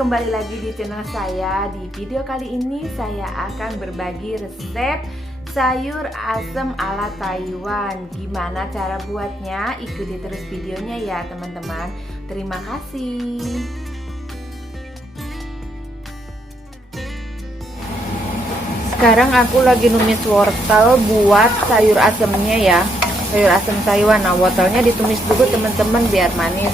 kembali lagi di channel saya. Di video kali ini saya akan berbagi resep sayur asem ala Taiwan. Gimana cara buatnya? Ikuti terus videonya ya teman-teman. Terima kasih. Sekarang aku lagi numis wortel buat sayur asemnya ya. Sayur asem Taiwan. Nah, wortelnya ditumis dulu teman-teman biar manis.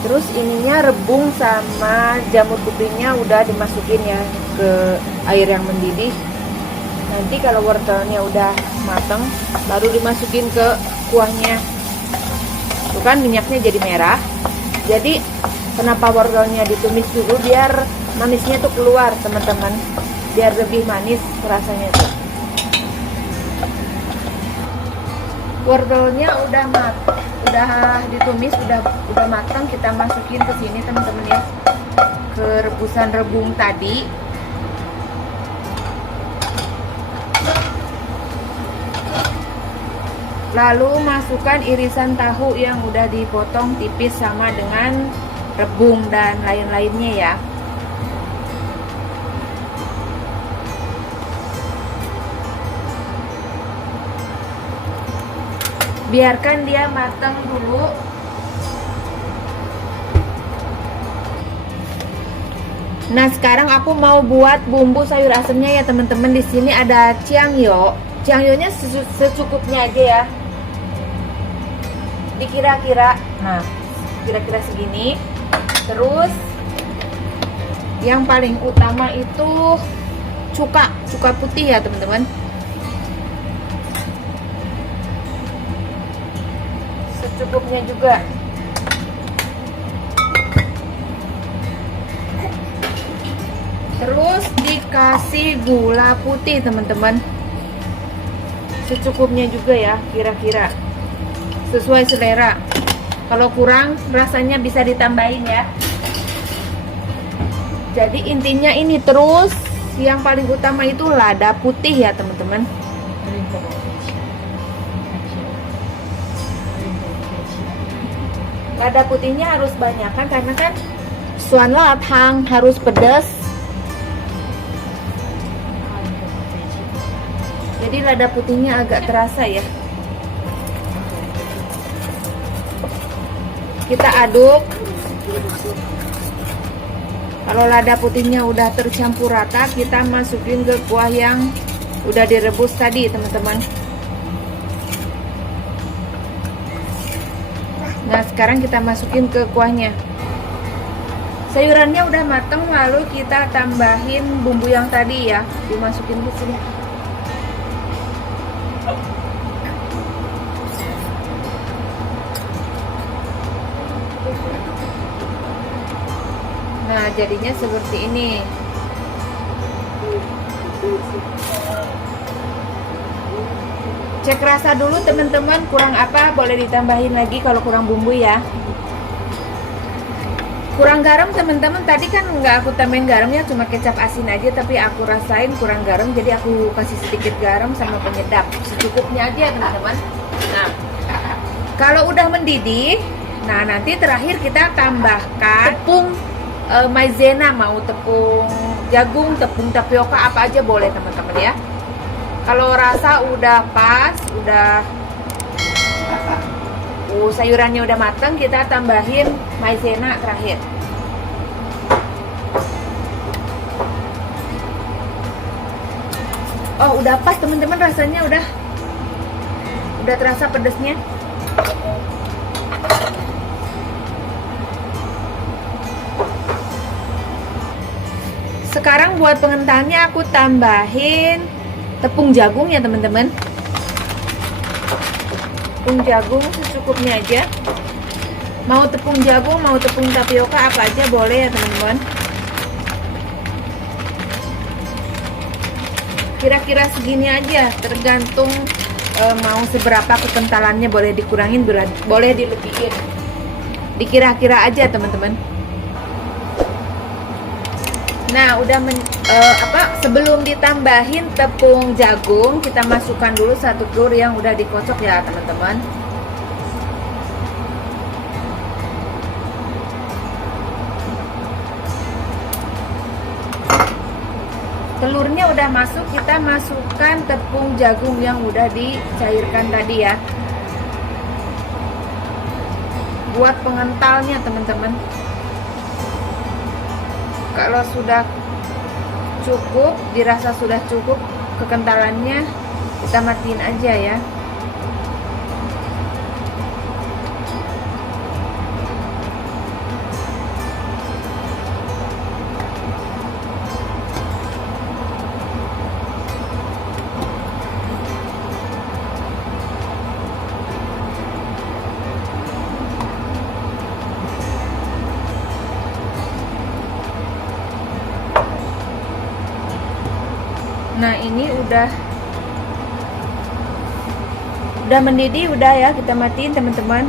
Terus ininya rebung sama jamur kupingnya udah dimasukin ya ke air yang mendidih. Nanti kalau wortelnya udah mateng baru dimasukin ke kuahnya. Tuh kan minyaknya jadi merah. Jadi kenapa wortelnya ditumis dulu biar manisnya tuh keluar teman-teman, biar lebih manis rasanya tuh. Wortelnya udah ditumis, udah matang, kita masukin ke sini teman-teman ya, ke rebusan rebung tadi. Lalu masukkan irisan tahu yang udah dipotong tipis sama dengan rebung dan lain-lainnya ya. Biarkan dia matang dulu. Nah, sekarang aku mau buat bumbu sayur asemnya ya teman-teman. Di sini ada ciangyo. Ciangyonya secukupnya aja ya. Dikira-kira. Nah, kira-kira segini. Terus yang paling utama itu cuka putih ya teman-teman. Secukupnya juga. Terus dikasih gula putih teman-teman, secukupnya juga ya, kira-kira sesuai selera. Kalau kurang rasanya bisa ditambahin ya. Jadi intinya ini. Terus yang paling utama itu lada putih ya teman-teman. Lada putihnya harus banyak kan, karena kan suan lathang harus pedas. Jadi lada putihnya agak terasa ya. Kita aduk. Kalau lada putihnya udah tercampur rata, kita masukin ke kuah yang udah direbus tadi teman-teman. Nah, sekarang kita masukin ke kuahnya. Sayurannya udah mateng, lalu kita tambahin bumbu yang tadi ya, dimasukin ke sini. Nah, jadinya seperti ini. Cek rasa dulu teman-teman, kurang apa boleh ditambahin lagi kalau kurang bumbu ya. Kurang garam teman-teman, tadi kan nggak aku tambahin garamnya, cuma kecap asin aja, tapi aku rasain kurang garam, jadi aku kasih sedikit garam sama penyedap, secukupnya aja teman-teman. Nah, kalau udah mendidih, nah nanti terakhir kita tambahkan tepung maizena, mau tepung jagung, tepung tapioka, apa aja boleh teman-teman ya. Kalau rasa udah pas, udah sayurannya udah mateng, kita tambahin maizena terakhir. Oh, udah pas teman-teman, rasanya udah terasa pedesnya. Sekarang buat pengentalnya aku tambahin tepung jagung ya teman-teman. Tepung jagung secukupnya aja. Mau tepung jagung, mau tepung tapioka, apa aja boleh ya teman-teman. Kira-kira segini aja, tergantung mau seberapa kekentalannya, boleh dikurangin, boleh dilebihin. Dikira-kira aja teman-teman. Nah, udah sebelum ditambahin tepung jagung, kita masukkan dulu satu telur yang udah dikocok ya teman-teman. telurnya udah masuk, kita masukkan tepung jagung yang udah dicairkan tadi ya, buat pengentalnya teman-teman. Kalau sudah cukup, dirasa sudah cukup kekentalannya, kita matiin aja ya. Nah ini udah mendidih, udah ya, kita matiin teman-teman.